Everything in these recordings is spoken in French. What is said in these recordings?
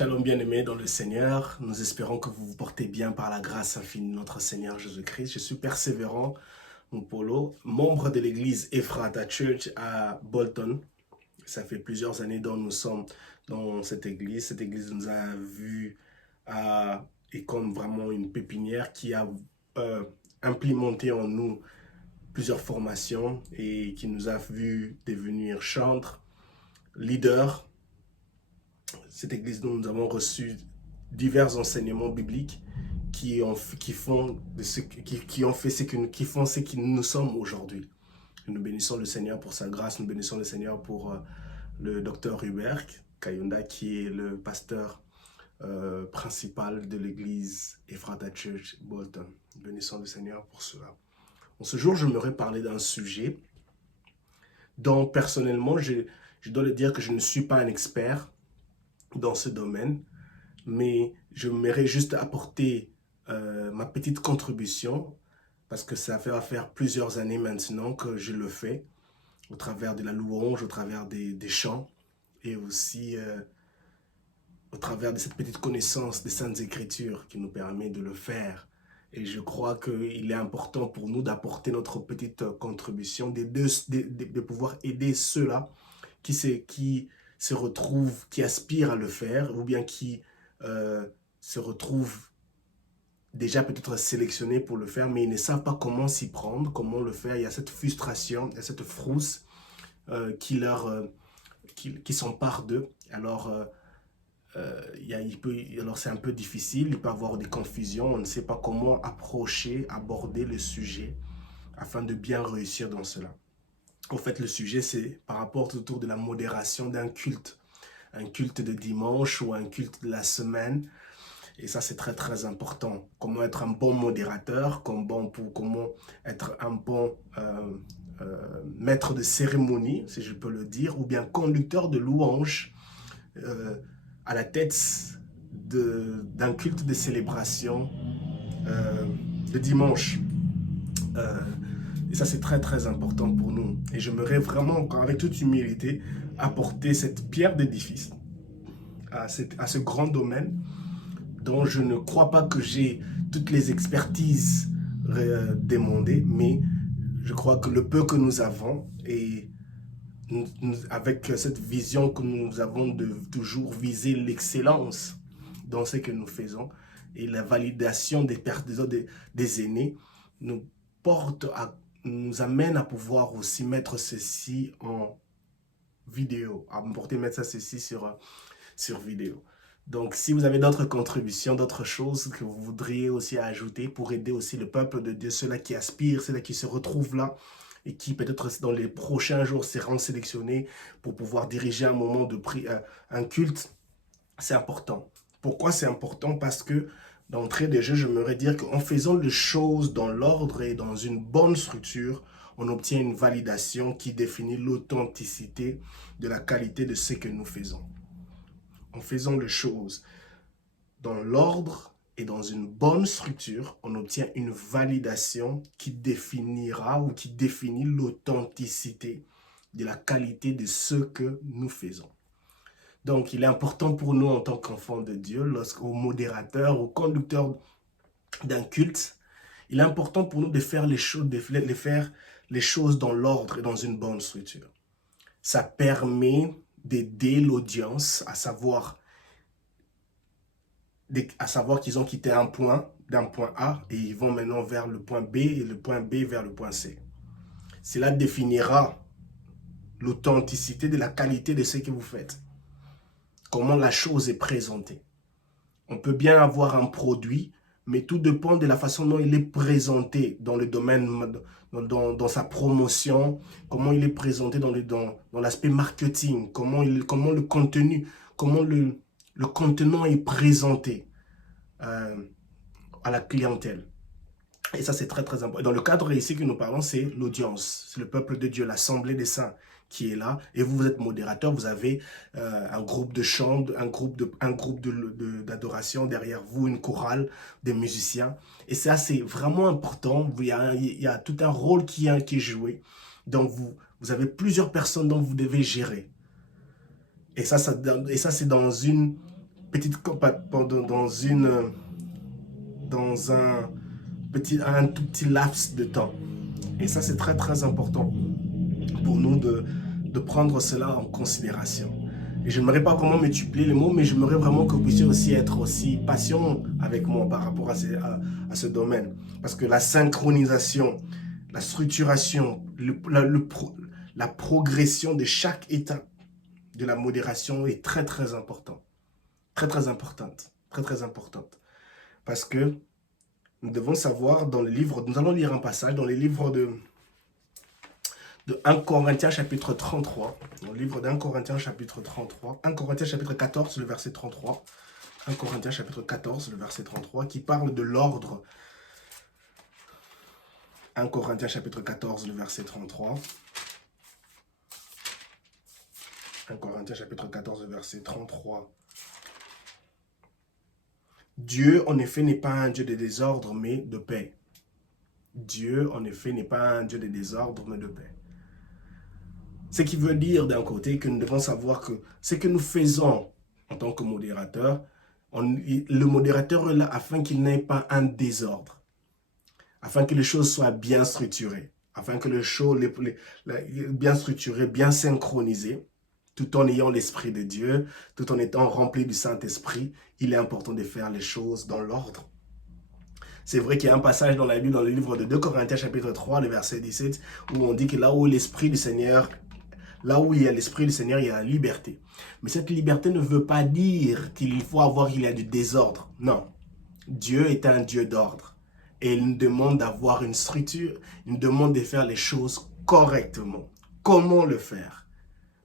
Shalom bien-aimés dans le Seigneur, nous espérons que vous vous portez bien par la grâce infinie de notre Seigneur Jésus-Christ. Je suis persévérant, mon polo, membre de l'église Ephrata Church à Bolton. Ça fait plusieurs années dont nous sommes dans cette église. Cette église nous a vus et comme vraiment une pépinière qui a implémenté en nous plusieurs formations et qui nous a vus devenir chantres, leaders. Cette église dont nous avons reçu divers enseignements bibliques qui ont fait ce que nous sommes aujourd'hui. Nous bénissons le Seigneur pour sa grâce, nous bénissons le Seigneur pour le docteur Hubert Kayonda qui est le pasteur principal de l'église Ephrata Church Bolton. Nous bénissons le Seigneur pour cela. En ce jour, j'aimerais parler d'un sujet dont personnellement, je dois le dire que je ne suis pas un expert dans ce domaine, mais je m'aimerais juste apporter ma petite contribution parce que ça va faire plusieurs années maintenant que je le fais au travers de la louange, au travers des chants et aussi au travers de cette petite connaissance des Saintes Écritures qui nous permet de le faire. Et je crois qu'il est important pour nous d'apporter notre petite contribution, de pouvoir aider ceux-là qui se retrouvent, qui aspirent à le faire, ou bien qui se retrouvent déjà peut-être sélectionnés pour le faire, mais ils ne savent pas comment s'y prendre, comment le faire. Il y a cette frustration, il y a cette frousse qui s'empare d'eux. Alors, alors c'est un peu difficile, il peut y avoir des confusions, on ne sait pas comment aborder le sujet afin de bien réussir dans cela. En fait, le sujet, c'est par rapport autour de la modération d'un culte. Un culte de dimanche ou un culte de la semaine. Et ça, c'est très, très important. Comment être un bon modérateur, comment être un bon maître de cérémonie, si je peux le dire, ou bien conducteur de louange à la tête d'un culte de célébration de dimanche. Et ça, c'est très, très important pour nous. Et j'aimerais vraiment, avec toute humilité, apporter cette pierre d'édifice à ce grand domaine dont je ne crois pas que j'ai toutes les expertises demandées, mais je crois que le peu que nous avons, et avec cette vision que nous avons de toujours viser l'excellence dans ce que nous faisons, et la validation des aînés, nous amène à pouvoir aussi mettre ceci en vidéo, mettre ceci sur vidéo. Donc, si vous avez d'autres contributions, d'autres choses que vous voudriez aussi ajouter pour aider aussi le peuple de Dieu, ceux-là qui aspirent, ceux-là qui se retrouvent là et qui peut-être dans les prochains jours seront sélectionnés pour pouvoir diriger un moment de un culte, c'est important. Pourquoi c'est important? Parce que d'entrée de jeu, j'aimerais dire qu'en faisant les choses dans l'ordre et dans une bonne structure, on obtient une validation qui définit l'authenticité de la qualité de ce que nous faisons. En faisant les choses dans l'ordre et dans une bonne structure, on obtient une validation qui définira ou qui définit l'authenticité de la qualité de ce que nous faisons. Donc, il est important pour nous en tant qu'enfants de Dieu, lorsqu'au modérateur, au conducteur d'un culte, il est important pour nous de faire les choses dans l'ordre et dans une bonne structure. Ça permet d'aider l'audience à savoir qu'ils ont quitté d'un point A et ils vont maintenant vers le point B et le point B vers le point C. Cela définira l'authenticité de la qualité de ce que vous faites. Comment la chose est présentée. On peut bien avoir un produit, mais tout dépend de la façon dont il est présenté dans le domaine, dans sa promotion, comment il est présenté dans l'aspect marketing, comment le contenu, comment le contenant est présenté à la clientèle. Et ça, c'est très, très important. Dans le cadre ici que nous parlons, c'est l'audience, c'est le peuple de Dieu, l'assemblée des saints qui est là. Et vous êtes modérateur, vous avez un groupe de chant, un groupe d'adoration derrière vous, une chorale, des musiciens. Et ça, c'est vraiment important. Il y a tout un rôle qui est joué. Donc, vous avez plusieurs personnes dont vous devez gérer. Et ça c'est dans une dans un tout petit laps de temps. Et ça, c'est très, très important pour nous de prendre cela en considération. Et je n'aimerais pas vraiment multiplier les mots, mais j'aimerais vraiment que vous puissiez aussi être aussi patient avec moi par rapport à ce domaine. Parce que la synchronisation, la structuration, la progression de chaque étape de la modération est très, très importante. Très, très importante. Très, très importante. Parce que nous devons savoir dans le livre, nous allons lire un passage dans les livres de 1 Corinthiens chapitre 33, dans le livre d'1 Corinthiens chapitre 33, 1 Corinthiens chapitre 14, le verset 33, 1 Corinthiens chapitre 14, le verset 33, qui parle de l'ordre. 1 Corinthiens chapitre 14, le verset 33. 1 Corinthiens chapitre 14, le verset 33. Dieu, en effet, n'est pas un Dieu de désordre, mais de paix. Dieu, en effet, n'est pas un Dieu de désordre, mais de paix. Ce qui veut dire d'un côté que nous devons savoir que ce que nous faisons en tant que modérateur, le modérateur est là afin qu'il n'ait pas un désordre, afin que les choses soient bien structurées, afin que les choses bien structurées, bien synchronisées, tout en ayant l'Esprit de Dieu, tout en étant rempli du Saint-Esprit. Il est important de faire les choses dans l'ordre. C'est vrai qu'il y a un passage dans la Bible, dans le livre de 2 Corinthiens chapitre 3, le verset 17, où on dit que là où l'Esprit du Seigneur, là où il y a l'Esprit du Seigneur, il y a la liberté. Mais cette liberté ne veut pas dire qu'il y a du désordre. Non. Dieu est un Dieu d'ordre. Et il nous demande d'avoir une structure, il nous demande de faire les choses correctement. Comment le faire?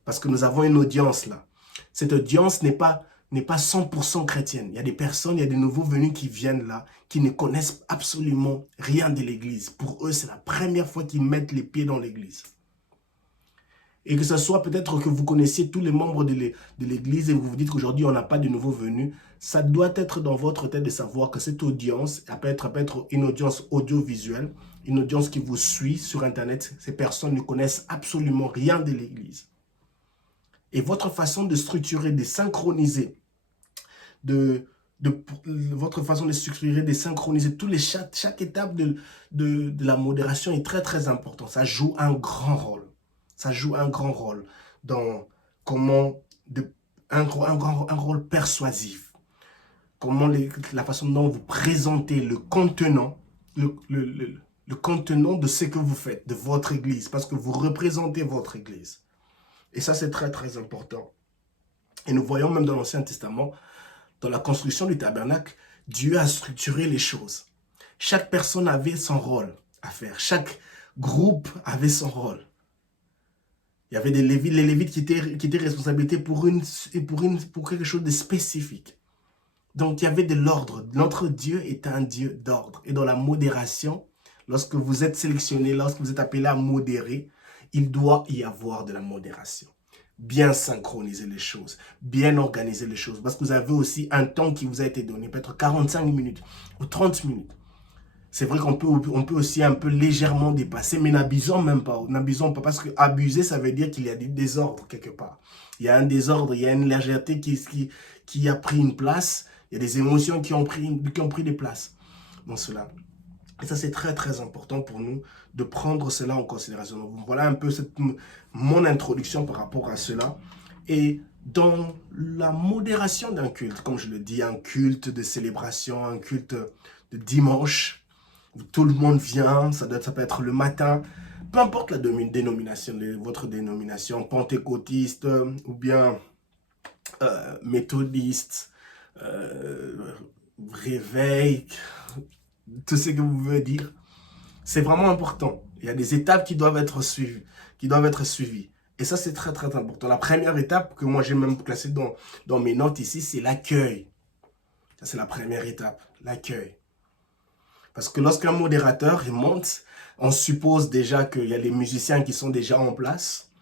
Parce que nous avons une audience là. Cette audience n'est pas 100% chrétienne. Il y a des personnes, il y a des nouveaux venus qui viennent là, qui ne connaissent absolument rien de l'église. Pour eux, c'est la première fois qu'ils mettent les pieds dans l'église. Et que ce soit peut-être que vous connaissiez tous les membres de l'église et vous vous dites qu'aujourd'hui, on n'a pas de nouveaux venus. Ça doit être dans votre tête de savoir que cette audience, elle peut être une audience audiovisuelle, une audience qui vous suit sur Internet. Ces personnes ne connaissent absolument rien de l'église. Et votre façon de structurer, de synchroniser, votre façon de structurer, de synchroniser chaque étape de la modération est très, très important. Ça joue un grand rôle. Ça joue un grand rôle dans un rôle persuasif. La façon dont vous présentez le contenant, le contenant de ce que vous faites, de votre église, parce que vous représentez votre église. Et ça, c'est très, très important. Et nous voyons même dans l'Ancien Testament, dans la construction du tabernacle, Dieu a structuré les choses. Chaque personne avait son rôle à faire. Chaque groupe avait son rôle. Il y avait les Lévites qui étaient responsabilités pour quelque chose de spécifique. Donc, il y avait de l'ordre. Notre Dieu est un Dieu d'ordre. Et dans la modération, lorsque vous êtes sélectionné, lorsque vous êtes appelé à modérer, il doit y avoir de la modération. Bien synchroniser les choses, bien organiser les choses. Parce que vous avez aussi un temps qui vous a été donné, peut-être 45 minutes ou 30 minutes. C'est vrai qu'on peut aussi un peu légèrement dépasser, mais n'abusons même pas. N'abusons pas, parce que abuser, ça veut dire qu'il y a du désordre quelque part. Il y a un désordre, il y a une légèreté qui a pris une place. Il y a des émotions qui ont pris des places dans cela. Et ça, c'est très, très important pour nous de prendre cela en considération. Donc, voilà un peu mon introduction par rapport à cela. Et dans la modération d'un culte, comme je le dis, un culte de célébration, un culte de dimanche, où tout le monde vient, ça peut être le matin, peu importe la dénomination, votre dénomination, pentecôtiste ou bien méthodiste, réveil, tout ce que vous voulez dire, c'est vraiment important. Il y a des étapes qui doivent être suivies. Et ça, c'est très, très important. La première étape que moi, j'ai même classée dans mes notes ici, c'est l'accueil. Ça, c'est la première étape, l'accueil. Parce que lorsqu'un modérateur monte, on suppose déjà qu'il y a les musiciens qui sont déjà en place.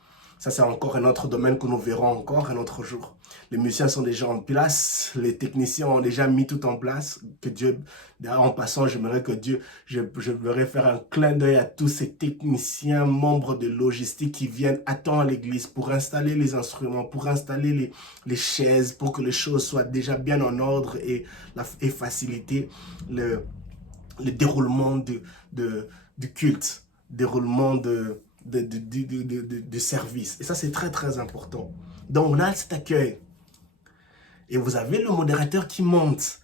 Ça, c'est encore un autre domaine que nous verrons encore un autre jour. Les musiciens sont déjà en place, les techniciens ont déjà mis tout en place. Que Dieu, en passant, j'aimerais que Dieu, je voudrais faire un clin d'œil à tous ces techniciens, membres de logistique qui viennent à temps à l'église pour installer les instruments, pour installer les chaises, pour que les choses soient déjà bien en ordre et faciliter le déroulement du culte, déroulement de service. Et ça, c'est très, très important. Donc, on a cet accueil. Et vous avez le modérateur qui monte.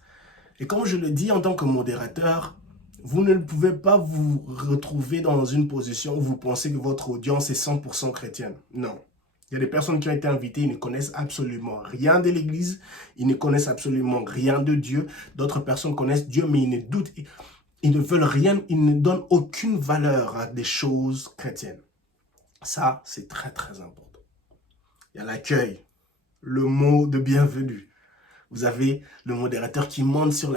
Et comme je le dis en tant que modérateur, vous ne pouvez pas vous retrouver dans une position où vous pensez que votre audience est 100% chrétienne. Non. Il y a des personnes qui ont été invitées, ils ne connaissent absolument rien de l'Église, ils ne connaissent absolument rien de Dieu. D'autres personnes connaissent Dieu, mais ils ne doutent, ils ne veulent rien, ils ne donnent aucune valeur à des choses chrétiennes. Ça, c'est très, très important. Il y a l'accueil, le mot de bienvenue. Vous avez le modérateur qui monte sur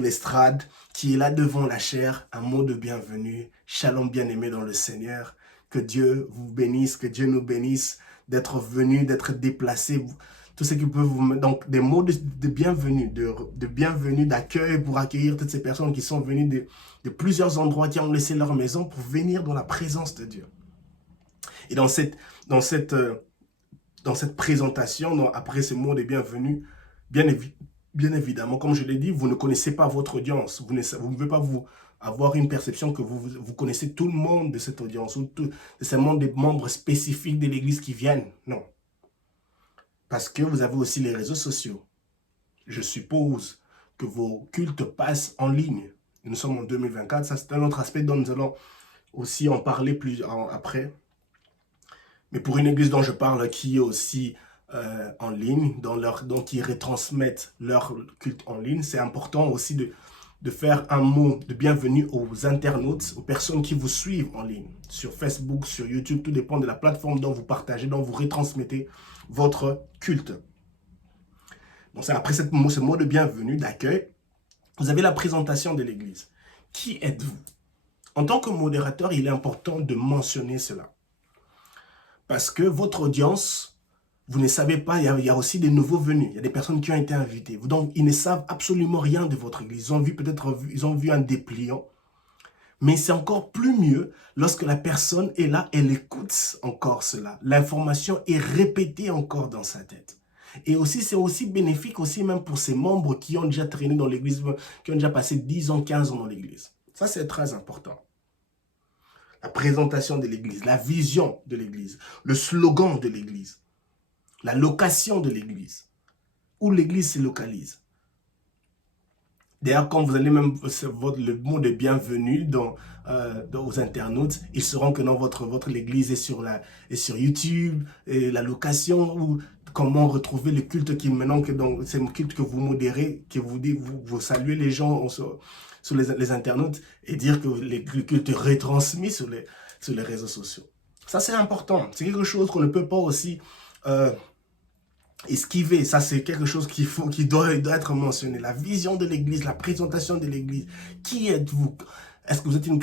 l'estrade, qui est là devant la chair, un mot de bienvenue. Shalom bien-aimé dans le Seigneur. Que Dieu vous bénisse, que Dieu nous bénisse d'être venus, d'être déplacés. Tout ce qui peut vous mettre, donc des mots de bienvenue, de bienvenue, d'accueil pour accueillir toutes ces personnes qui sont venues de plusieurs endroits, qui ont laissé leur maison pour venir dans la présence de Dieu. Et dans cette présentation, après ce mot de bienvenue, bien évidemment, comme je l'ai dit, vous ne connaissez pas votre audience. Vous ne pouvez pas avoir une perception que vous connaissez tout le monde de cette audience, ou seulement des membres spécifiques de l'Église qui viennent. Non. Parce que vous avez aussi les réseaux sociaux. Je suppose que vos cultes passent en ligne. Nous sommes en 2024. Ça, c'est un autre aspect dont nous allons aussi en parler plus après. Mais pour une église dont je parle, qui est aussi en ligne, donc qui retransmettent leur culte en ligne, c'est important aussi de faire un mot de bienvenue aux internautes, aux personnes qui vous suivent en ligne, sur Facebook, sur YouTube, tout dépend de la plateforme dont vous partagez, dont vous retransmettez votre culte. Donc c'est après ce mot de bienvenue, d'accueil, vous avez la présentation de l'église. Qui êtes-vous? En tant que modérateur, il est important de mentionner cela. Parce que votre audience, vous ne savez pas, il y a aussi des nouveaux venus, il y a des personnes qui ont été invitées. Donc, ils ne savent absolument rien de votre église. Ils ont vu un dépliant. Mais c'est encore plus mieux lorsque la personne est là, elle écoute encore cela. L'information est répétée encore dans sa tête. Et aussi, c'est aussi bénéfique aussi même pour ces membres qui ont déjà traîné dans l'église, qui ont déjà passé 10 ans, 15 ans dans l'église. Ça, c'est très important. La présentation de l'église, la vision de l'église, le slogan de l'église, la location de l'église, où l'église se localise. D'ailleurs, quand vous allez même le mot de bienvenue aux internautes, ils sauront que non, votre l'église est sur YouTube, et la location, ou comment retrouver le culte qui maintenant que c'est un culte que vous modérez, que vous saluez les gens sur les internautes et dire que le culte est retransmis sur les réseaux sociaux. Ça, c'est important. C'est quelque chose qu'on ne peut pas aussi esquiver. Ça, c'est quelque chose qui doit être mentionné. La vision de l'église, la présentation de l'église. Qui êtes-vous? Est-ce que vous êtes une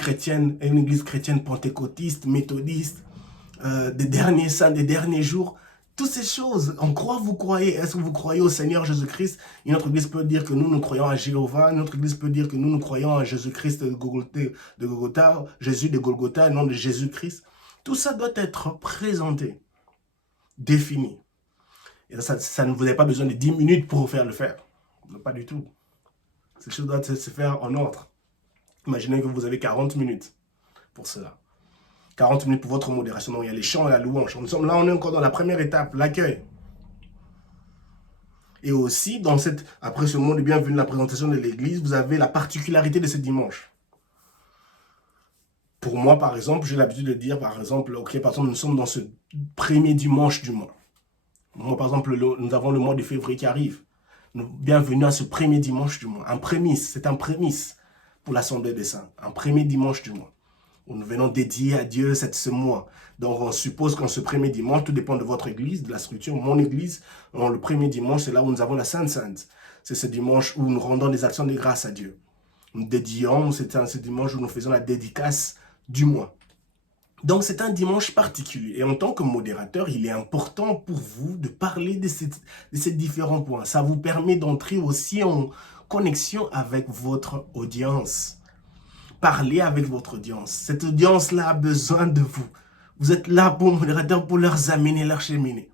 église chrétienne pentecôtiste, méthodiste, des derniers saints, des derniers jours? Toutes ces choses, en quoi vous croyez? Est-ce que vous croyez au Seigneur Jésus-Christ? Une autre église peut dire que nous croyons à Jéhovah. Une autre église peut dire que nous croyons à Jésus-Christ de Golgotha, Jésus de Golgotha, non de Jésus-Christ. Tout ça doit être présenté, défini. Et ça ne vous avez pas besoin de 10 minutes pour le faire. Non, pas du tout. Ces choses doivent se faire en ordre. Imaginez que vous avez 40 minutes pour cela. 40 minutes pour votre modération. Donc, il y a les chants et la louange. On est encore dans la première étape, l'accueil. Et aussi, après ce mot de bienvenue, la présentation de l'église, vous avez la particularité de ce dimanche. Pour moi, par exemple, j'ai l'habitude de dire, par exemple, nous sommes dans ce premier dimanche du mois. Moi, par exemple, nous avons le mois de février qui arrive. Bienvenue à ce premier dimanche du mois. C'est un prémisse pour l'Assemblée des Saints. Un premier dimanche du mois. Où nous venons dédier à Dieu ce mois. Donc, on suppose qu'en ce premier dimanche, tout dépend de votre église, de la structure. Mon église, le premier dimanche, c'est là où nous avons la Sainte Sainte. C'est ce dimanche où nous rendons des actions de grâce à Dieu. Nous dédions, c'est ce dimanche où nous faisons la dédicace du mois. Donc, c'est un dimanche particulier. Et en tant que modérateur, il est important pour vous de parler de ces différents points. Ça vous permet d'entrer aussi en connexion avec votre audience. Parlez avec votre audience. Cette audience-là a besoin de vous. Vous êtes là pour modérateur, pour leur amener, leur cheminer.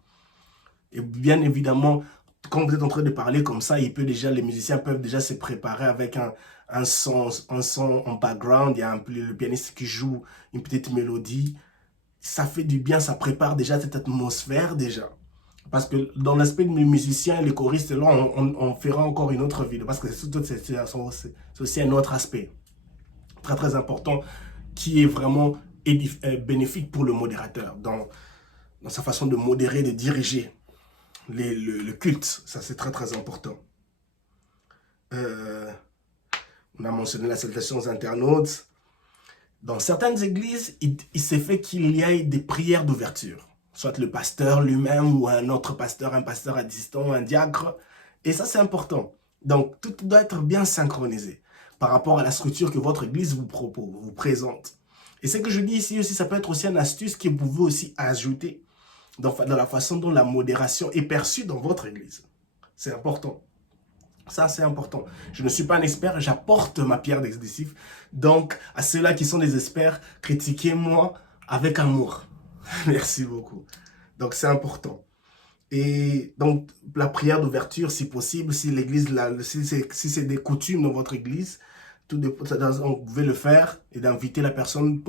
Et bien évidemment, quand vous êtes en train de parler comme ça, les musiciens peuvent déjà se préparer avec un son en background. Il y a le pianiste qui joue une petite mélodie. Ça fait du bien, ça prépare déjà cette atmosphère déjà. Parce que dans l'aspect de musiciens, les choristes, là, on fera encore une autre vidéo. Parce que c'est aussi un autre aspect très très important qui est vraiment bénéfique pour le modérateur dans sa façon de modérer, de diriger le culte. Ça, c'est très très important. On a mentionné la salutation aux internautes. Dans certaines églises, il s'est fait qu'il y ait des prières d'ouverture. Soit le pasteur lui-même ou un autre pasteur, un pasteur assistant, un diacre. Et ça, c'est important. Donc, tout doit être bien synchronisé par rapport à la structure que votre église vous propose, vous présente. Et ce que je dis ici aussi, ça peut être aussi une astuce que vous pouvez aussi ajouter dans la façon dont la modération est perçue dans votre église. C'est important. Ça, c'est important. Je ne suis pas un expert, j'apporte ma pierre d'excessif. Donc, à ceux-là qui sont des experts, critiquez-moi avec amour. Merci beaucoup. Donc, c'est important. Et donc, la prière d'ouverture, si possible, si l'église, si c'est des coutumes dans votre église, vous pouvez le faire et d'inviter la personne.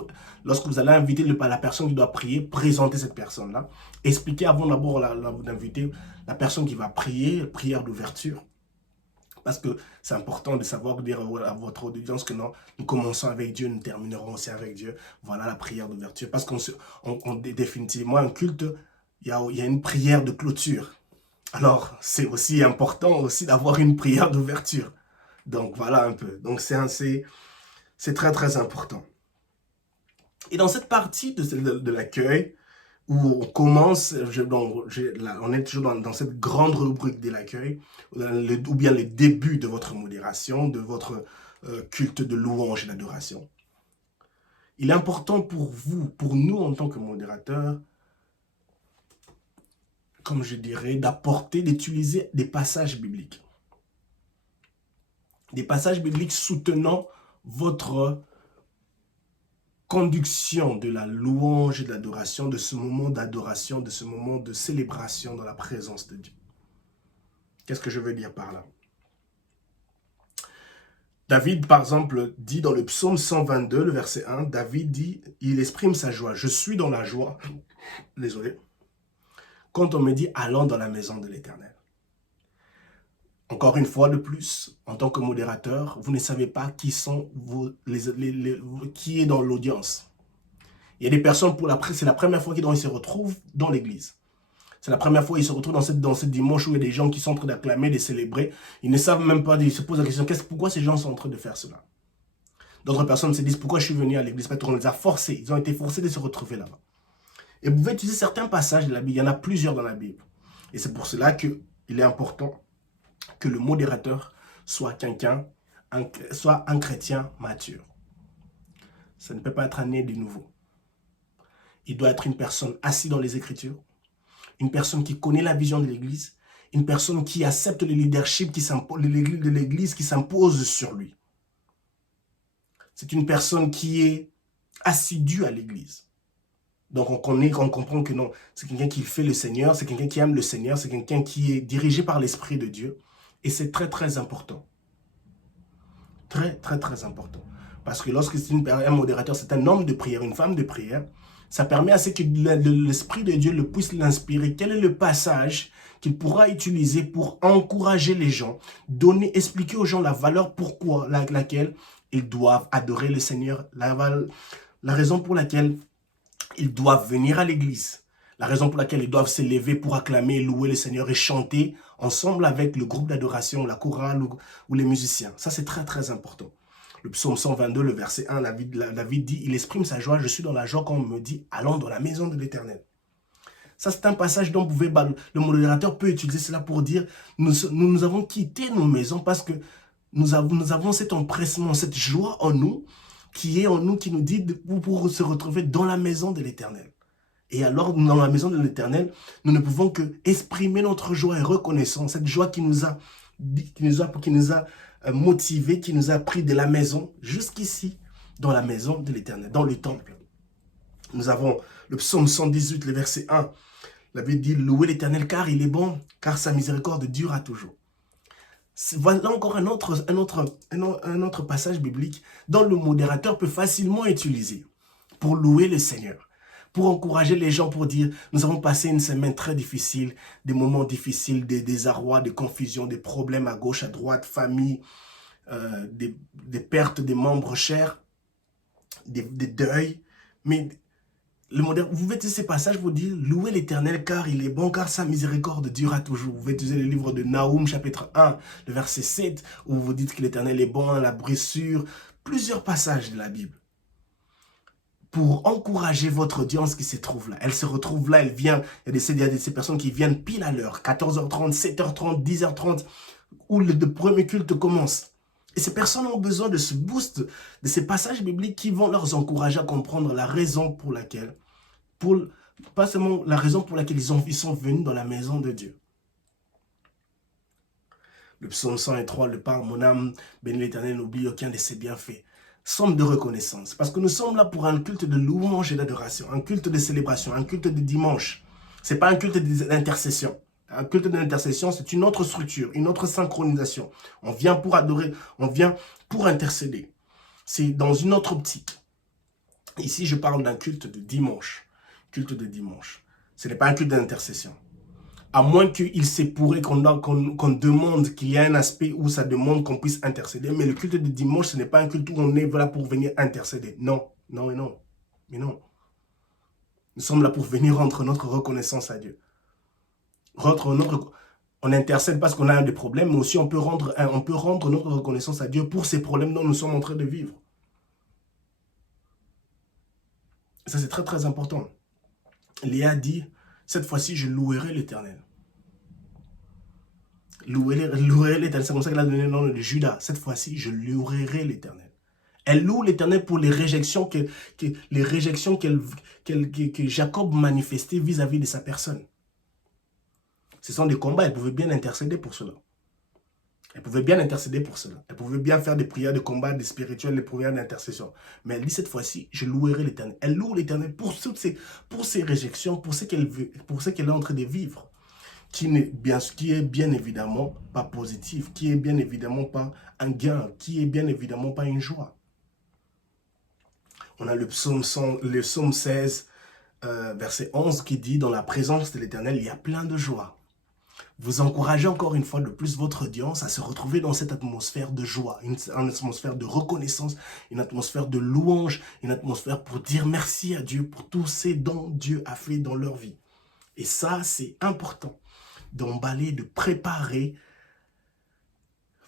Lorsque vous allez inviter la personne qui doit prier, présenter cette personne-là. Expliquez avant d'abord d'inviter la personne qui va prier, prière d'ouverture. Parce que c'est important de savoir dire à votre audience que non, nous commençons avec Dieu, nous terminerons aussi avec Dieu. Voilà la prière d'ouverture. Parce qu'on définitivement, un culte, il y a une prière de clôture. Alors, c'est aussi important aussi d'avoir une prière d'ouverture. Donc, voilà un peu. Donc, c'est très, très important. Et dans cette partie de l'accueil, où on commence, on est toujours dans cette grande rubrique de l'accueil, ou bien le début de votre modération, de votre culte de louange et d'adoration. Il est important pour vous, pour nous en tant que modérateurs, comme je dirais, d'utiliser des passages bibliques. Des passages bibliques soutenant votre conduction de la louange et de l'adoration, de ce moment d'adoration, de ce moment de célébration dans la présence de Dieu. Qu'est-ce que je veux dire par là? David, par exemple, dit dans le psaume 122, le verset 1, David dit, il exprime sa joie. Je suis dans la joie, désolé, quand on me dit, allons dans la maison de l'Éternel. Encore une fois de plus, en tant que modérateur, vous ne savez pas qui sont qui est dans l'audience. Il y a des personnes, c'est la première fois qu'ils se retrouvent dans l'église. C'est la première fois qu'ils se retrouvent dans ce dimanche où il y a des gens qui sont en train d'acclamer, de célébrer. Ils ne savent même pas, ils se posent la question, pourquoi ces gens sont en train de faire cela? D'autres personnes se disent, pourquoi je suis venu à l'église? Parce qu'on les a forcés, ils ont été forcés de se retrouver là-bas. Et vous pouvez utiliser certains passages de la Bible, il y en a plusieurs dans la Bible. Et c'est pour cela qu'il est important que le modérateur soit un chrétien mature. Ça ne peut pas être un né de nouveau. Il doit être une personne assise dans les Écritures, une personne qui connaît la vision de l'Église, une personne qui accepte le leadership de l'Église qui s'impose sur lui. C'est une personne qui est assidue à l'Église. Donc on comprend que non, c'est quelqu'un qui fait le Seigneur, c'est quelqu'un qui aime le Seigneur, c'est quelqu'un qui est dirigé par l'Esprit de Dieu. Et c'est très, très important. Très, très, très important. Parce que lorsque c'est un modérateur, c'est un homme de prière, une femme de prière, ça permet à ce que l'Esprit de Dieu le puisse l'inspirer. Quel est le passage qu'il pourra utiliser pour encourager les gens, expliquer aux gens la valeur pourquoi, laquelle ils doivent adorer le Seigneur, la raison pour laquelle ils doivent venir à l'église, la raison pour laquelle ils doivent se lever pour acclamer, louer le Seigneur et chanter ensemble avec le groupe d'adoration, la chorale ou les musiciens. Ça, c'est très, très important. Le psaume 122, le verset 1, David dit, il exprime sa joie, je suis dans la joie quand on me dit, allons dans la maison de l'Éternel. Ça, c'est un passage dont le modérateur peut utiliser cela pour dire, nous avons quitté nos maisons parce que nous avons cet empressement, cette joie en nous qui est en nous, qui nous dit pour se retrouver dans la maison de l'Éternel. Et alors, dans la maison de l'Éternel, nous ne pouvons que exprimer notre joie et reconnaissance, cette joie qui nous a motivés, qui nous a pris de la maison jusqu'ici, dans la maison de l'Éternel, dans le temple. Nous avons le psaume 118, le verset 1. La Bible dit, louez l'Éternel car il est bon, car sa miséricorde dure à toujours. Voilà encore un autre passage biblique dont le modérateur peut facilement utiliser pour louer le Seigneur, pour encourager les gens, pour dire, nous avons passé une semaine très difficile, des moments difficiles, des désarrois, des confusions, des problèmes à gauche, à droite, famille, des pertes des membres chers, des deuils. Mais vous pouvez utiliser ces passages pour dire, louez l'Éternel car il est bon, car sa miséricorde durera toujours. Vous pouvez utiliser le livre de Naoum, chapitre 1, le verset 7, où vous dites que l'Éternel est bon, la blessure, plusieurs passages de la Bible. Pour encourager votre audience qui se trouve là. Elle se retrouve là, elle vient, il y a ces personnes qui viennent pile à l'heure, 14h30, 7h30, 10h30, où le premier culte commence. Et ces personnes ont besoin de ce boost, de ces passages bibliques qui vont leur encourager à comprendre la raison pour laquelle, pas seulement la raison pour laquelle ils sont venus dans la maison de Dieu. Le psaume 103 le parle, mon âme, bénis l'Éternel, n'oublie aucun de ses bienfaits. Somme de reconnaissance, parce que nous sommes là pour un culte de louange et d'adoration, un culte de célébration, un culte de dimanche. Ce n'est pas un culte d'intercession. Un culte d'intercession, c'est une autre structure, une autre synchronisation. On vient pour adorer, on vient pour intercéder. C'est dans une autre optique. Ici, je parle d'un culte de dimanche. Culte de dimanche. Ce n'est pas un culte d'intercession. À moins qu'il se pourrait qu'on demande qu'il y ait un aspect où ça demande qu'on puisse intercéder. Mais le culte de dimanche, ce n'est pas un culte où on est là pour venir intercéder. Non, non et non. Mais non. Nous sommes là pour venir rendre notre reconnaissance à Dieu. On intercède parce qu'on a des problèmes, mais aussi on peut rendre notre reconnaissance à Dieu pour ces problèmes dont nous sommes en train de vivre. Et ça, c'est très, très important. Léa dit, cette fois-ci, je louerai l'Éternel. Louerai l'Éternel, c'est comme ça qu'elle a donné le nom de Judas. Cette fois-ci, je louerai l'Éternel. Elle loue l'Éternel pour les réjections que Jacob manifestait vis-à-vis de sa personne. Ce sont des combats, elle pouvait bien intercéder pour cela. Elle pouvait bien intercéder pour cela. Elle pouvait bien faire des prières de combat, des spirituels, des prières d'intercession. Mais elle dit cette fois-ci, je louerai l'Éternel. Elle loue l'Éternel pour ces réjections, pour ce qu'elle est en train de vivre. Qui est bien évidemment pas positif, qui est bien évidemment pas un gain, qui est bien évidemment pas une joie. On a le psaume 16, verset 11 qui dit, dans la présence de l'Éternel, il y a plein de joie. Vous encouragez encore une fois de plus votre audience à se retrouver dans cette atmosphère de joie, une atmosphère de reconnaissance, une atmosphère de louange, une atmosphère pour dire merci à Dieu pour tout ce dont Dieu a fait dans leur vie. Et ça, c'est important d'emballer, de préparer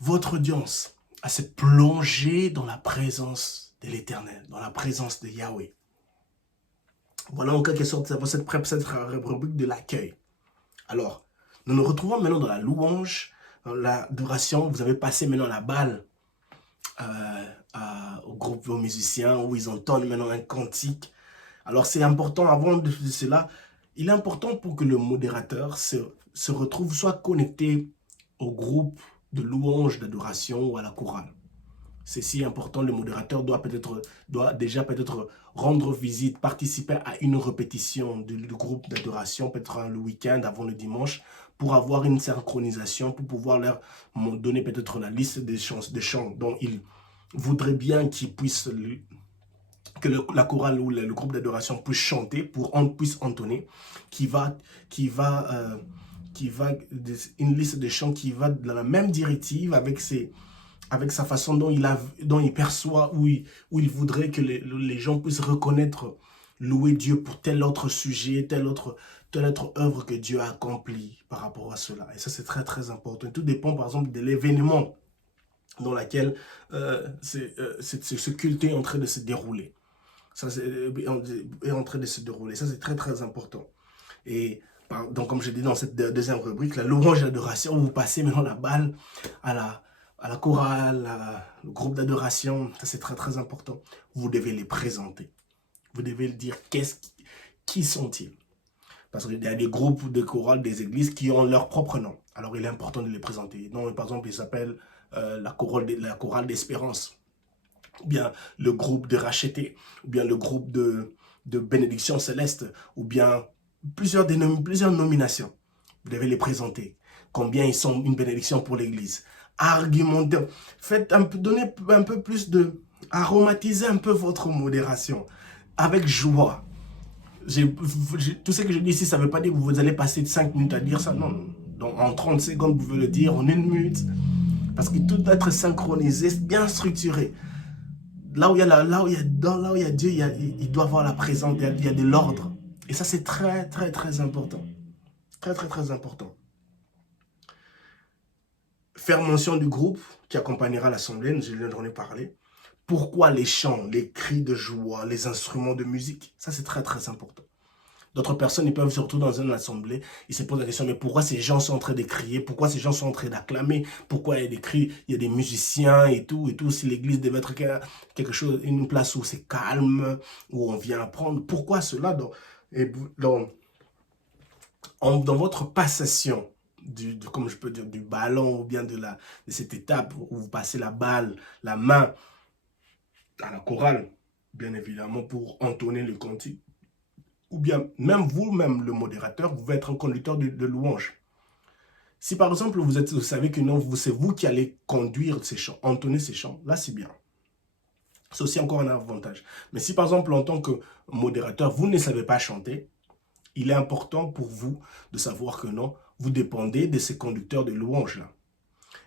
votre audience à se plonger dans la présence de l'Éternel, dans la présence de Yahweh. Voilà en quelque sorte cette rubrique de l'accueil. Alors, nous nous retrouvons maintenant dans la louange, dans l'adoration. Vous avez passé maintenant la balle au groupe, aux musiciens, où ils entendent maintenant un cantique. Alors c'est important, avant de cela, il est important pour que le modérateur se retrouve, soit connecté au groupe de louange, d'adoration ou à la chorale. C'est si important, le modérateur doit déjà peut-être rendre visite, participer à une répétition du groupe d'adoration, peut-être le week-end avant le dimanche, pour avoir une synchronisation, pour pouvoir leur donner peut-être la liste des chants dont ils voudraient bien qu'ils puissent, que la chorale ou le groupe d'adoration puisse chanter, pour qu'on puisse entonner, une liste de chants qui va dans la même directive avec sa façon dont il perçoit, où il voudrait que les gens puissent reconnaître, louer Dieu pour tel autre sujet, telle autre œuvre que Dieu a accomplie par rapport à cela. Et ça, c'est très, très important. Tout dépend, par exemple, de l'événement dans lequel ce culte est en train de se dérouler. Ça, est en train de se dérouler. Ça, c'est très, très important. Et donc, comme je dis dans cette deuxième rubrique, la louange et l'adoration, vous passez maintenant la balle à à la chorale, le groupe d'adoration, ça c'est très très important. Vous devez les présenter. Vous devez le dire, qui sont-ils? Parce qu'il y a des groupes de chorale des églises qui ont leur propre nom. Alors il est important de les présenter. Donc, par exemple, il s'appelle la chorale d'Espérance, ou bien le groupe de Racheté, ou bien le groupe de Bénédiction Céleste, ou bien plusieurs nominations. Vous devez les présenter. Combien ils sont une bénédiction pour l'Église. Argumentez. Donnez un peu plus de... Aromatisez un peu votre modération. Avec joie. Tout ce que je dis ici, ça ne veut pas dire que vous allez passer 5 minutes à dire ça. Non. Donc en 30 secondes, vous pouvez le dire en 1 minute. Parce que tout doit être synchronisé, bien structuré. Là où il y a Dieu, il doit avoir la présence, il y a de l'ordre. Et ça, c'est très, très, très important. Très, très, très important. Faire mention du groupe qui accompagnera l'assemblée, j'en ai parlé. Pourquoi les chants, les cris de joie, les instruments de musique? Ça, c'est très, très important. D'autres personnes, ils peuvent surtout dans une assemblée, ils se posent la question, mais pourquoi ces gens sont en train de crier? Pourquoi ces gens sont en train d'acclamer? Pourquoi il y a des cris, il y a des musiciens et tout, si l'église devait être quelque chose, une place où c'est calme, où on vient apprendre? Pourquoi cela? Dans votre passation, comme je peux dire, du ballon ou bien de cette étape où vous passez la balle, la main à la chorale, bien évidemment, pour entonner le cantique, ou bien même vous-même, le modérateur, vous pouvez être un conducteur de louange. Si par exemple, vous savez que non, c'est vous qui allez conduire ces chants, entonner ces chants, là c'est bien. C'est aussi encore un avantage. Mais si par exemple, en tant que modérateur, vous ne savez pas chanter, il est important pour vous de savoir que non, vous dépendez de ces conducteurs de louanges-là.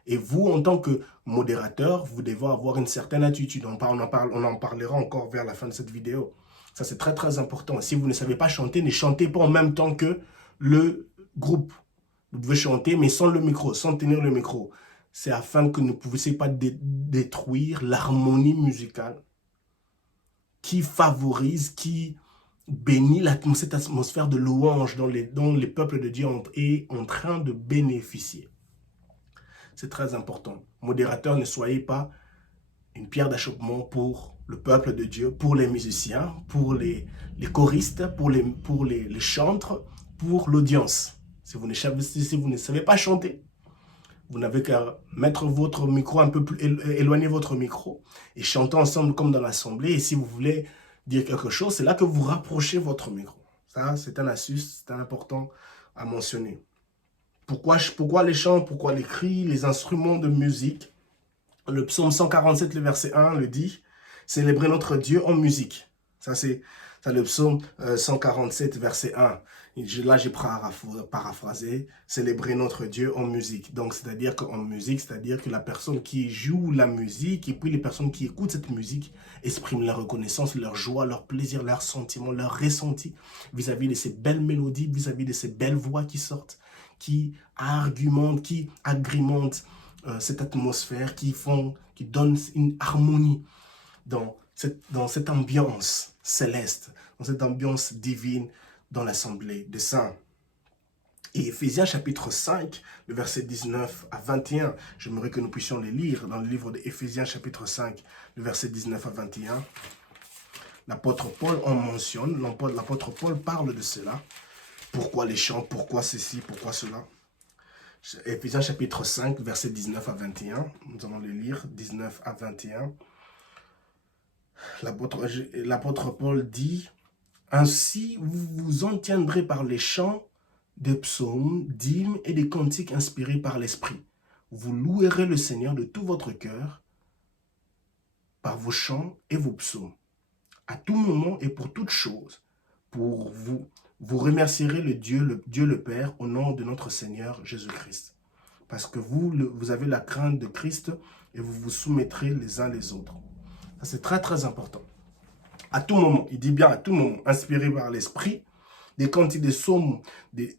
Et vous, en tant que modérateur, vous devez avoir une certaine attitude. On en parlera encore vers la fin de cette vidéo. Ça, c'est très, très important. Si vous ne savez pas chanter, ne chantez pas en même temps que le groupe. Vous pouvez chanter, mais sans le micro, sans tenir le micro. C'est afin que ne puissiez pas détruire l'harmonie musicale qui favorise, qui bénit cette atmosphère de louange dont les peuples de Dieu est en train de bénéficier. C'est très important. Modérateur, ne soyez pas une pierre d'achoppement pour le peuple de Dieu, pour les musiciens, pour les choristes, pour les chantres, pour l'audience. Si vous ne savez pas chanter, vous n'avez qu'à mettre votre micro un peu plus, éloigner votre micro et chanter ensemble comme dans l'assemblée. Et si vous voulez dire quelque chose, c'est là que vous rapprochez votre micro. Ça, c'est un astuce, c'est important à mentionner. Pourquoi les chants, pourquoi les cris, les instruments de musique? Le psaume 147, le verset 1 le dit, « Célébrez notre Dieu en musique ». Ça, c'est le psaume 147, verset 1. Là, j'ai paraphrasé, « Célébrer notre Dieu en musique ». Donc, c'est-à-dire qu'en musique, c'est-à-dire que la personne qui joue la musique et puis les personnes qui écoutent cette musique expriment leur reconnaissance, leur joie, leur plaisir, leurs sentiments, leur ressenti vis-à-vis de ces belles mélodies, vis-à-vis de ces belles voix qui sortent, qui argumentent, qui agrémentent cette atmosphère, qui donne une harmonie dans cette ambiance céleste, dans cette ambiance divine dans l'assemblée des saints. Et Éphésiens chapitre 5, le verset 19 à 21, j'aimerais que nous puissions les lire dans le livre d'Éphésiens chapitre 5, le verset 19 à 21. L'apôtre Paul en mentionne, l'apôtre Paul parle de cela. Pourquoi les chants, pourquoi ceci, pourquoi cela? Éphésiens chapitre 5, verset 19 à 21. Nous allons les lire, 19 à 21. L'apôtre Paul dit, « Ainsi, vous vous en tiendrez par les chants, des psaumes, d'hymnes et des cantiques inspirés par l'Esprit. Vous louerez le Seigneur de tout votre cœur par vos chants et vos psaumes. À tout moment et pour toute chose, vous remercierez Dieu le Père au nom de notre Seigneur Jésus-Christ. Parce que vous avez la crainte de Christ et vous vous soumettrez les uns les autres. » Ça, c'est très, très important. À tout moment, il dit bien à tout moment, inspiré par l'Esprit, des cantiques, des psaumes, des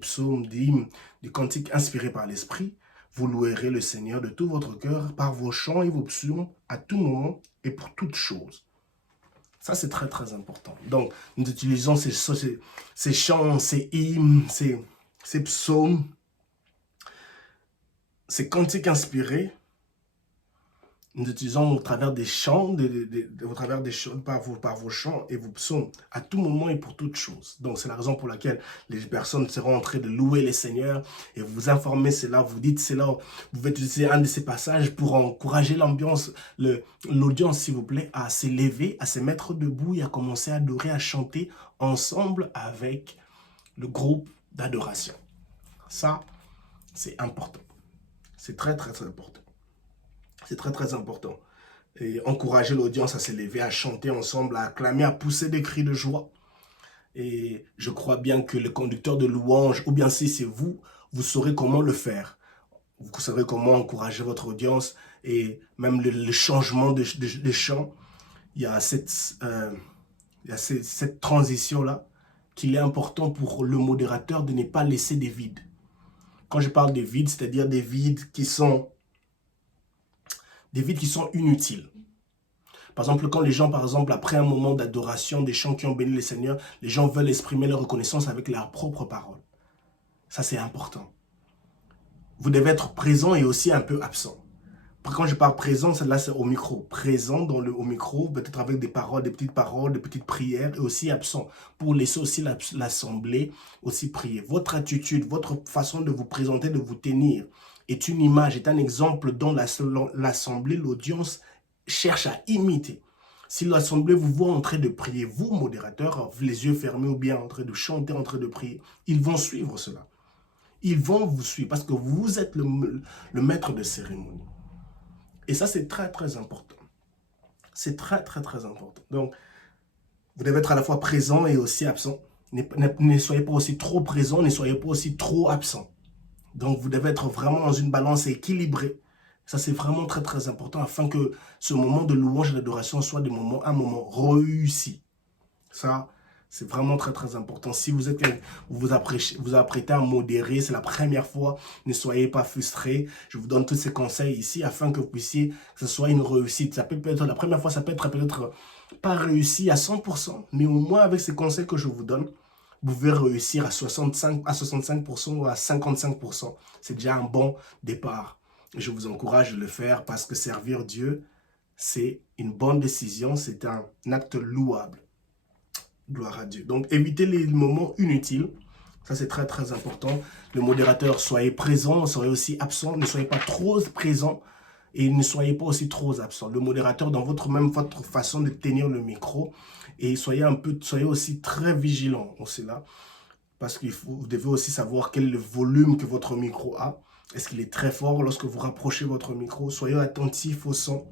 psaumes, des hymnes, des cantiques inspirés par l'Esprit, vous louerez le Seigneur de tout votre cœur par vos chants et vos psaumes à tout moment et pour toute chose. Ça, c'est très, très important. Donc, nous utilisons ces chants, ces hymnes, ces psaumes, ces cantiques inspirés nous utilisons au travers des chants, au travers des chants, par vos chants et vos psaumes, à tout moment et pour toute chose. Donc, c'est la raison pour laquelle les personnes seront en train de louer les seigneurs et vous informez cela, vous dites cela. Vous pouvez utiliser un de ces passages pour encourager l'ambiance, l'audience, s'il vous plaît, à s'élever, à se mettre debout et à commencer à adorer, à chanter ensemble avec le groupe d'adoration. Ça, c'est important. C'est très, très, très important. C'est très, très important. Et encourager l'audience à s'élever, à chanter ensemble, à acclamer, à pousser des cris de joie. Et je crois bien que le conducteur de louange, ou bien si c'est vous, vous saurez comment le faire. Vous saurez comment encourager votre audience et même le changement de chant. Il y a cette transition-là qu'il est important pour le modérateur de ne pas laisser des vides. Quand je parle de vides, c'est-à-dire des vides qui sont inutiles. Par exemple, quand les gens, par exemple, après un moment d'adoration, des chants qui ont béni le Seigneur, les gens veulent exprimer leur reconnaissance avec leurs propres paroles. Ça, c'est important. Vous devez être présent et aussi un peu absent. Quand je parle présent, là, c'est au micro. Présent au micro, peut-être avec des paroles, des petites prières, et aussi absent, pour laisser aussi l'assemblée aussi prier. Votre attitude, votre façon de vous présenter, de vous tenir, est une image, est un exemple dont l'assemblée, l'audience cherche à imiter. Si l'assemblée vous voit en train de prier, vous, modérateurs, les yeux fermés ou bien en train de chanter, en train de prier, ils vont suivre cela. Ils vont vous suivre parce que vous êtes le maître de cérémonie. Et ça, c'est très, très important. C'est très, très, très important. Donc, vous devez être à la fois présent et aussi absent. Ne soyez pas aussi trop présent, ne soyez pas aussi trop absent. Donc, vous devez être vraiment dans une balance équilibrée. Ça, c'est vraiment très, très important afin que ce moment de louange et d'adoration soit un moment réussi. Ça, c'est vraiment très, très important. Si vous vous apprêtez à modérer, c'est la première fois, ne soyez pas frustrés. Je vous donne tous ces conseils ici afin que vous puissiez, que ce soit une réussite. Ça peut être, la première fois, ça peut être peut-être pas réussi à 100%, mais au moins avec ces conseils que je vous donne, vous pouvez réussir à 65% ou à 55%. C'est déjà un bon départ. Je vous encourage de le faire parce que servir Dieu, c'est une bonne décision, c'est un acte louable. Gloire à Dieu. Donc, évitez les moments inutiles. Ça, c'est très, très important. Le modérateur, soyez présent, soyez aussi absent. Ne soyez pas trop présent et ne soyez pas aussi trop absent. Le modérateur, dans votre façon de tenir le micro, et soyez aussi très vigilant en cela. Parce que vous devez aussi savoir quel est le volume que votre micro a. Est-ce qu'il est très fort lorsque vous rapprochez votre micro? Soyez attentif au son.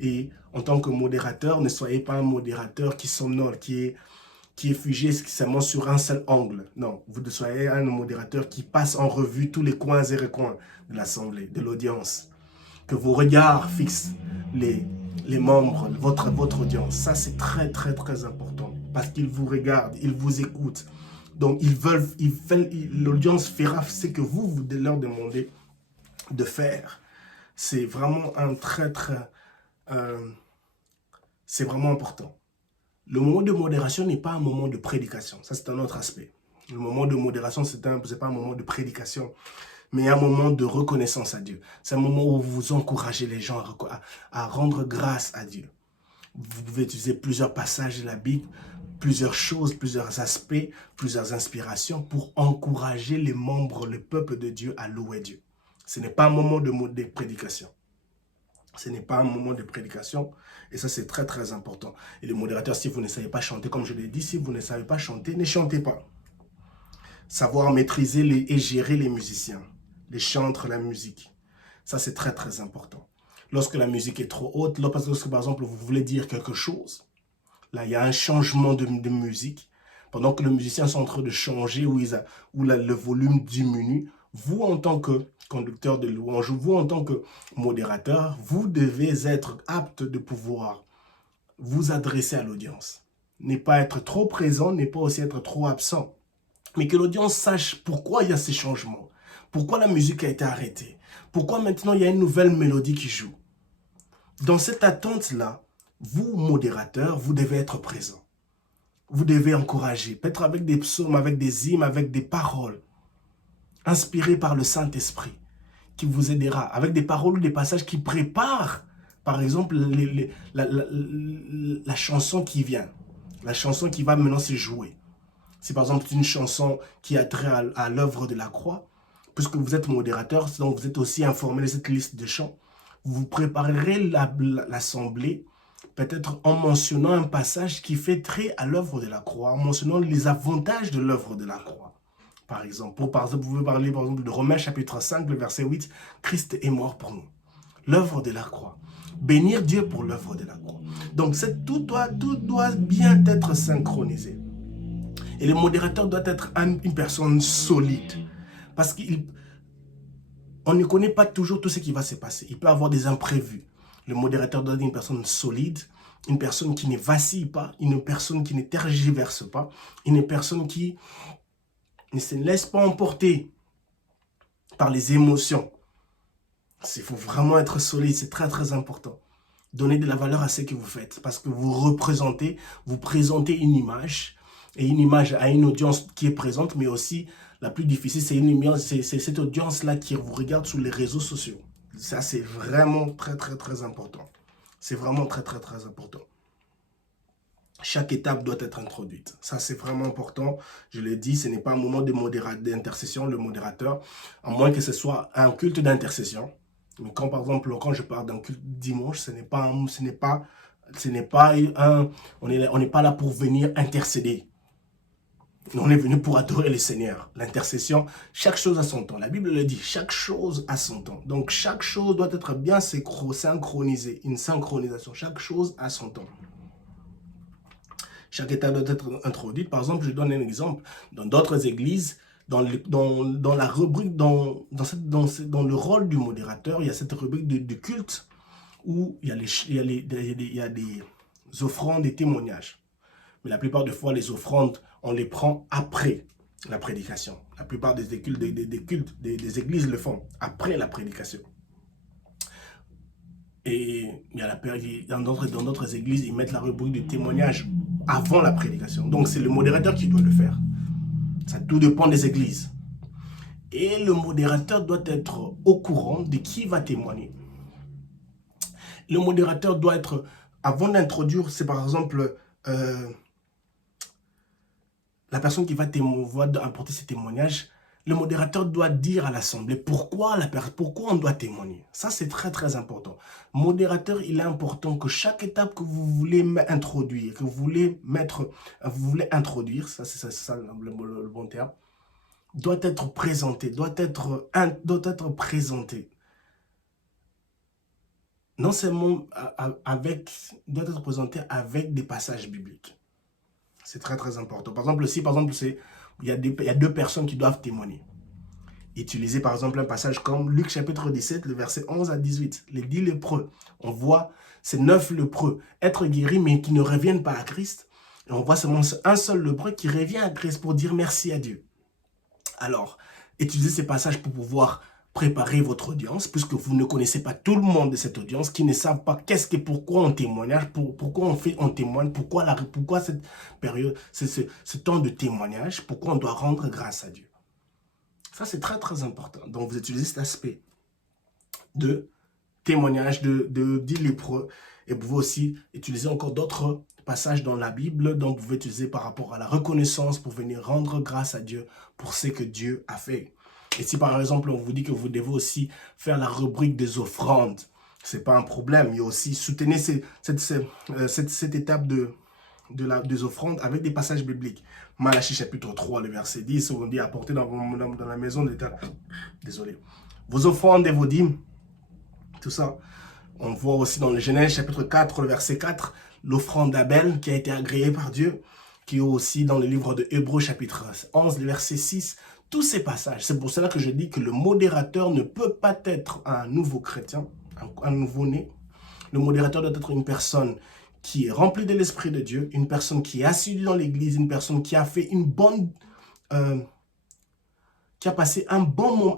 Et en tant que modérateur, ne soyez pas un modérateur qui somnole, qui est figé seulement sur un seul angle. Non, vous soyez un modérateur qui passe en revue tous les coins et recoins de l'assemblée, de l'audience. Que vos regards fixent les membres, votre audience. Ça, c'est très, très, très important. Parce qu'ils vous regardent, ils vous écoutent. Donc, l'audience fera ce que vous leur demandez de faire. C'est vraiment c'est vraiment important. Le moment de modération n'est pas un moment de prédication. Ça, c'est un autre aspect. Le moment de modération, ce n'est pas un moment de prédication, mais un moment de reconnaissance à Dieu. C'est un moment où vous encouragez les gens à rendre grâce à Dieu. Vous pouvez utiliser plusieurs passages de la Bible, plusieurs choses, plusieurs aspects, plusieurs inspirations pour encourager les membres, le peuple de Dieu à louer Dieu. Ce n'est pas un moment de prédication. Ce n'est pas un moment de prédication. Et ça, c'est très, très important. Et le modérateur, si vous ne savez pas chanter, comme je l'ai dit, si vous ne savez pas chanter, ne chantez pas. Savoir maîtriser et gérer les musiciens, les chantres, la musique. Ça, c'est très, très important. Lorsque la musique est trop haute, lorsque, par exemple, vous voulez dire quelque chose, là, il y a un changement de musique. Pendant que les musiciens sont en train de changer, où le volume diminue, vous, en tant que conducteur de louange, vous, en tant que modérateur, vous devez être apte de pouvoir vous adresser à l'audience. Ne pas être trop présent, ne pas aussi être trop absent. Mais que l'audience sache pourquoi il y a ces changements. Pourquoi la musique a été arrêtée. Pourquoi maintenant il y a une nouvelle mélodie qui joue. Dans cette attente-là, vous, modérateur, vous devez être présent. Vous devez encourager, peut-être avec des psaumes, avec des hymnes, avec des paroles, inspirées par le Saint-Esprit, qui vous aidera, avec des paroles ou des passages qui préparent par exemple, la chanson qui vient, la chanson qui va maintenant se jouer. Si par exemple une chanson qui a trait à l'œuvre de la croix, puisque vous êtes modérateur, donc vous êtes aussi informé de cette liste de chants, vous préparerez l'assemblée peut-être en mentionnant un passage qui fait trait à l'œuvre de la croix, en mentionnant les avantages de l'œuvre de la croix. Par exemple, vous pouvez parler par exemple de Romains chapitre 5, le verset 8, Christ est mort pour nous. L'œuvre de la croix. Bénir Dieu pour l'œuvre de la croix. Donc tout doit bien être synchronisé. Et le modérateur doit être une personne solide. Parce qu'on ne connaît pas toujours tout ce qui va se passer. Il peut y avoir des imprévus. Le modérateur doit être une personne solide, une personne qui ne vacille pas, une personne qui ne tergiverse pas, une personne qui ne se laisse pas emporter par les émotions. Il faut vraiment être solide, c'est très très important. Donnez de la valeur à ce que vous faites parce que vous présentez une image et une image à une audience qui est présente, mais aussi la plus difficile, c'est cette audience-là qui vous regarde sur les réseaux sociaux. Ça, c'est vraiment très très très important. C'est vraiment très très très important. Chaque étape doit être introduite. Ça, c'est vraiment important. Je l'ai dit, ce n'est pas un moment d'intercession, le modérateur, à moins que ce soit un culte d'intercession. Mais quand, par exemple, quand je parle d'un culte dimanche, on n'est pas là pour venir intercéder. On est venu pour adorer le Seigneur. L'intercession, chaque chose a son temps. La Bible le dit, chaque chose a son temps. Donc, chaque chose doit être bien synchronisée. Une synchronisation. Chaque chose a son temps. Chaque étape doit être introduite. Par exemple, je donne un exemple. Dans d'autres églises, dans la rubrique, dans le rôle du modérateur, il y a cette rubrique de culte où il y a des offrandes et témoignages. Mais la plupart des fois, les offrandes, on les prend après la prédication. La plupart des églises le font après la prédication. Et dans d'autres églises, ils mettent la rubrique de témoignage avant la prédication. Donc, c'est le modérateur qui doit le faire. Ça tout dépend des églises. Et le modérateur doit être au courant de qui va témoigner. Le modérateur doit être, avant d'introduire, c'est par exemple la personne qui va apporter ses témoignages, le modérateur doit dire à l'assemblée pourquoi on doit témoigner. Ça, c'est très, très important. Modérateur, il est important que chaque étape que vous voulez introduire, ça, c'est ça le bon terme, doit être présenté, doit être présenté. Non seulement doit être présenté avec des passages bibliques. C'est très, très important. Par exemple, si il y a deux personnes qui doivent témoigner. Utilisez par exemple un passage comme Luc chapitre 17, le verset 11 à 18. Les 10 lépreux. On voit ces 9 lépreux être guéris mais qui ne reviennent pas à Christ. Et on voit seulement un seul lépreux qui revient à Christ pour dire merci à Dieu. Alors, utilisez ces passages pour pouvoir préparer votre audience, puisque vous ne connaissez pas tout le monde de cette audience, qui ne savent pas pourquoi on témoignage, pourquoi on témoigne, pourquoi cette période, ce temps de témoignage, pourquoi on doit rendre grâce à Dieu. Ça, c'est très, très important. Donc, vous utilisez cet aspect de témoignage de lépreux. Et vous pouvez aussi utiliser encore d'autres passages dans la Bible, donc vous pouvez utiliser par rapport à la reconnaissance pour venir rendre grâce à Dieu pour ce que Dieu a fait. Et si par exemple on vous dit que vous devez aussi faire la rubrique des offrandes, ce n'est pas un problème. Il y a aussi soutenir cette étape des offrandes avec des passages bibliques. Malachie chapitre 3, le verset 10, où on dit apporter dans la maison de l'Éternel. Désolé. Vos offrandes et vos dîmes, tout ça. On voit aussi dans le Genèse chapitre 4, le verset 4, l'offrande d'Abel qui a été agréée par Dieu, qui est aussi dans le livre de Hébreux chapitre 11, le verset 6. Tous ces passages, c'est pour cela que je dis que le modérateur ne peut pas être un nouveau chrétien, un nouveau-né. Le modérateur doit être une personne qui est remplie de l'Esprit de Dieu, une personne qui est assidue dans l'Église, une personne qui a fait qui a passé un bon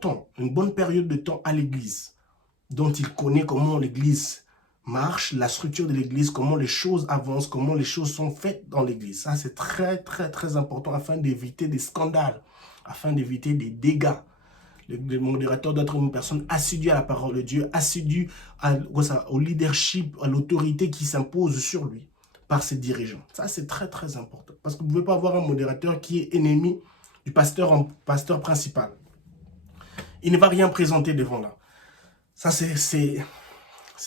temps, une bonne période de temps à l'Église, dont il connaît comment l'Église marche, la structure de l'Église, comment les choses avancent, comment les choses sont faites dans l'Église. Ça, c'est très, très, très important afin d'éviter des scandales, afin d'éviter des dégâts. Le modérateur doit être une personne assidue à la parole de Dieu, assidue au leadership, à l'autorité qui s'impose sur lui par ses dirigeants. Ça, c'est très, très important. Parce que vous ne pouvez pas avoir un modérateur qui est ennemi du pasteur principal. Il ne va rien présenter devant là. Ça, c'est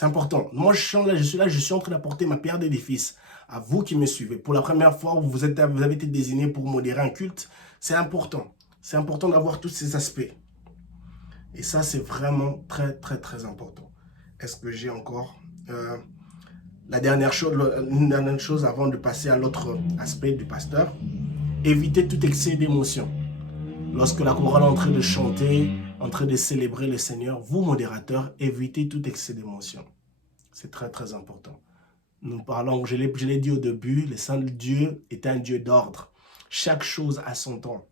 important. Moi, je suis là, je suis en train d'apporter ma pierre d'édifice à vous qui me suivez. Pour la première fois, vous avez été désigné pour modérer un culte. C'est important. C'est important d'avoir tous ces aspects. Et ça, c'est vraiment très, très, très important. Est-ce que j'ai encore une dernière chose avant de passer à l'autre aspect du pasteur? Évitez tout excès d'émotion. Lorsque la chorale est en train de chanter, en train de célébrer le Seigneur, vous, modérateurs, évitez tout excès d'émotion. C'est très, très important. Nous parlons, je l'ai dit au début, le Saint Dieu est un Dieu d'ordre. Chaque chose a son temps.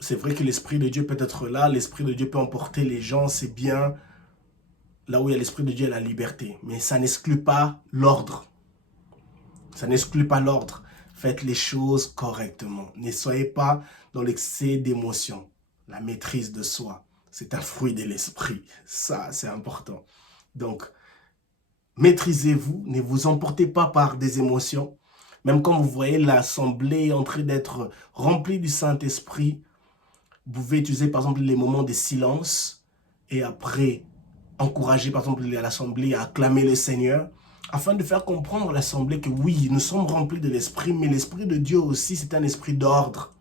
C'est vrai que l'Esprit de Dieu peut être là, l'Esprit de Dieu peut emporter les gens, c'est bien. Là où il y a l'Esprit de Dieu, il y a la liberté. Mais ça n'exclut pas l'ordre. Ça n'exclut pas l'ordre. Faites les choses correctement. Ne soyez pas dans l'excès d'émotion. La maîtrise de soi, c'est un fruit de l'esprit. Ça, c'est important. Donc, maîtrisez-vous. Ne vous emportez pas par des émotions. Même quand vous voyez l'assemblée en train d'être remplie du Saint-Esprit, vous pouvez utiliser par exemple les moments de silence et après encourager par exemple l'assemblée à acclamer le Seigneur afin de faire comprendre à l'assemblée que oui, nous sommes remplis de l'Esprit, mais l'Esprit de Dieu aussi, c'est un esprit d'ordre.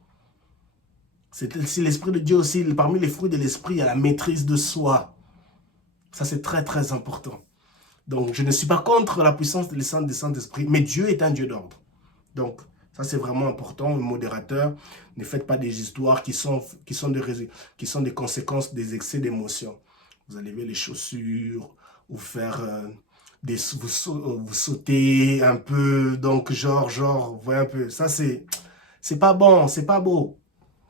Si l'Esprit de Dieu aussi, parmi les fruits de l'Esprit, il y a la maîtrise de soi. Ça, c'est très, très important. Donc, je ne suis pas contre la puissance du Saint-Esprit, mais Dieu est un Dieu d'ordre. Donc, ça, c'est vraiment important. Le modérateur, ne faites pas des histoires qui sont des conséquences des excès d'émotion. Vous allez lever les chaussures, ou faire vous sauter un peu, donc genre, vous voyez un peu. Ça, c'est pas bon, c'est pas beau.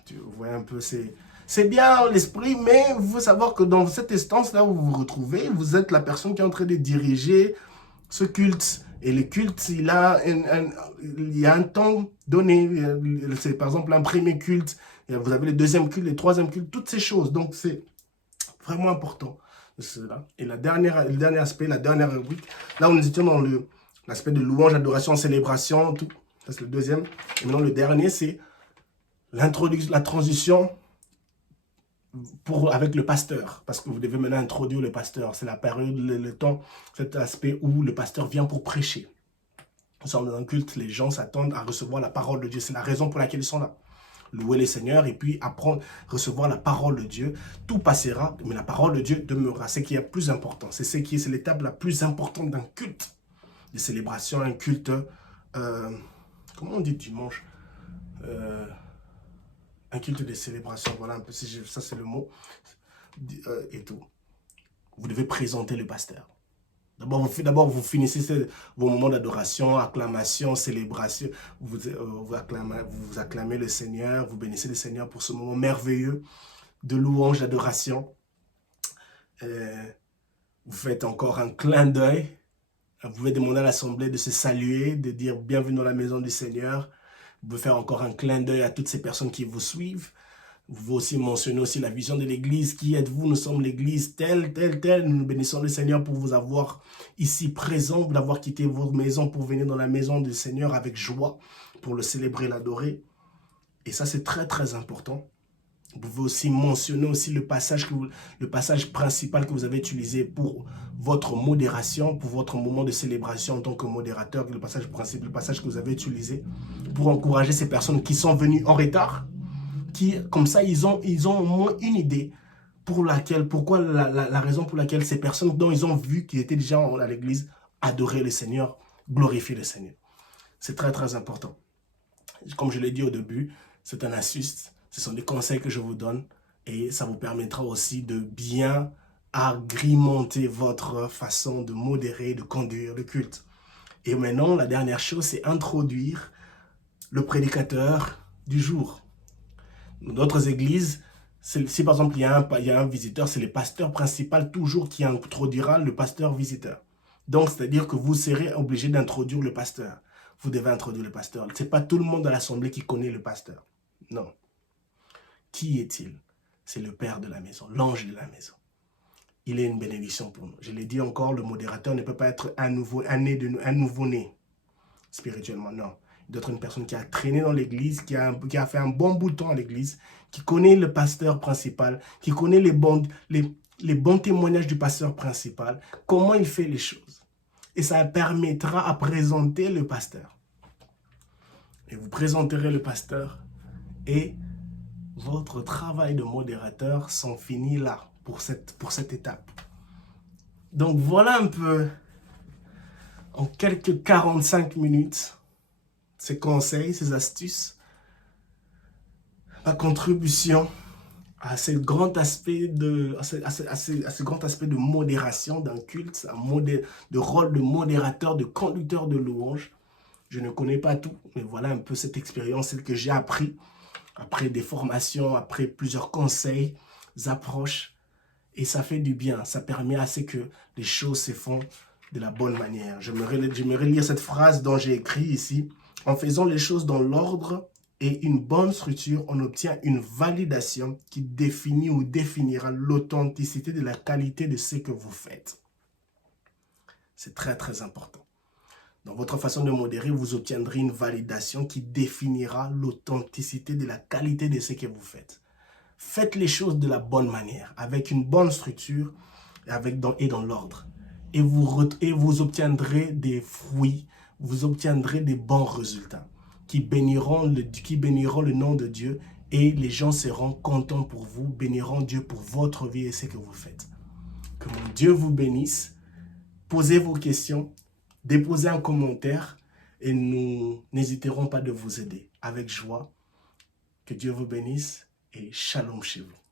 Vous voyez un peu, c'est bien l'esprit, mais il faut savoir que dans cette instance-là où vous vous retrouvez, vous êtes la personne qui est en train de diriger ce culte. Et le culte, il y a un temps donné. C'est par exemple un premier culte, vous avez le deuxième culte, le troisième culte, toutes ces choses. Donc, c'est vraiment important. Cela. Et le dernier aspect, la dernière rubrique, là, nous étions dans l'aspect de louange, adoration, célébration, tout. Ça, c'est le deuxième. Et maintenant, le dernier, c'est la transition avec le pasteur, parce que vous devez maintenant introduire le pasteur. C'est la période, le temps, cet aspect où le pasteur vient pour prêcher. Nous sommes dans un culte, les gens s'attendent à recevoir la parole de Dieu. C'est la raison pour laquelle ils sont là. Louer le Seigneur et puis apprendre, recevoir la parole de Dieu. Tout passera, mais la parole de Dieu demeurera. C'est ce qui est plus important. C'est l'étape la plus importante d'un culte de célébration, un culte, comment on dit dimanche un culte de célébration, voilà un peu, ça c'est le mot, et tout. Vous devez présenter le pasteur. D'abord, vous finissez vos moments d'adoration, acclamation, célébration, vous acclamez le Seigneur, vous bénissez le Seigneur pour ce moment merveilleux de louange, d'adoration. Vous faites encore un clin d'œil. Vous pouvez demander à l'assemblée de se saluer, de dire bienvenue dans la maison du Seigneur. Vous pouvez faire encore un clin d'œil à toutes ces personnes qui vous suivent. Vous pouvez aussi mentionner aussi la vision de l'église. Qui êtes-vous? Nous sommes l'église telle. Nous bénissons le Seigneur pour vous avoir ici présent, pour avoir quitté vos maisons pour venir dans la maison du Seigneur avec joie, pour le célébrer, l'adorer. Et ça, c'est très, très important. Vous pouvez aussi mentionner aussi le passage principal que vous avez utilisé pour votre modération, pour votre moment de célébration en tant que modérateur, le passage principal, le passage que vous avez utilisé pour encourager ces personnes qui sont venues en retard, qui, comme ça, ils ont au moins une idée pourquoi la raison pour laquelle ces personnes dont ils ont vu qu'ils étaient déjà à l'église adoraient le Seigneur, glorifier le Seigneur. C'est très, très important. Comme je l'ai dit au début, c'est un astuce. Ce sont des conseils que je vous donne et ça vous permettra aussi de bien agrémenter votre façon de modérer, de conduire le culte. Et maintenant, la dernière chose, c'est introduire le prédicateur du jour. Dans d'autres églises, si par exemple il y a un visiteur, c'est le pasteur principal toujours qui introduira le pasteur visiteur. Donc, c'est-à-dire que vous serez obligé d'introduire le pasteur. Vous devez introduire le pasteur. Ce n'est pas tout le monde à l'assemblée qui connaît le pasteur. Non. Qui est-il? c'est le père de la maison, l'ange de la maison. Il est une bénédiction pour nous. Je l'ai dit encore, le modérateur ne peut pas être un nouveau-né spirituellement, non. Il doit être une personne qui a traîné dans l'église, qui a fait un bon bout de temps à l'église, qui connaît le pasteur principal, qui connaît les bons témoignages du pasteur principal, comment il fait les choses. Et ça permettra à présenter le pasteur. Et vous présenterez le pasteur et votre travail de modérateur s'en finit là, pour cette étape. Donc voilà un peu, en quelques 45 minutes, ces conseils, ces astuces, ma contribution à ce grand aspect de, grand aspect de modération d'un culte, de rôle de modérateur, de conducteur de louange. Je ne connais pas tout, mais voilà un peu cette expérience, celle que j'ai appris après des formations, après plusieurs conseils, approches, et ça fait du bien. Ça permet à ce que les choses se font de la bonne manière. J'aimerais lire cette phrase dont j'ai écrit ici. En faisant les choses dans l'ordre et une bonne structure, on obtient une validation qui définit ou définira l'authenticité de la qualité de ce que vous faites. C'est très très important. Dans votre façon de modérer, vous obtiendrez une validation qui définira l'authenticité de la qualité de ce que vous faites. Faites les choses de la bonne manière, avec une bonne structure et dans l'ordre. Et vous obtiendrez des fruits, vous obtiendrez des bons résultats qui béniront le nom de Dieu, et les gens seront contents pour vous, béniront Dieu pour votre vie et ce que vous faites. Que mon Dieu vous bénisse. Posez vos questions, déposez un commentaire et nous n'hésiterons pas de vous aider avec joie. Que Dieu vous bénisse et shalom chez vous.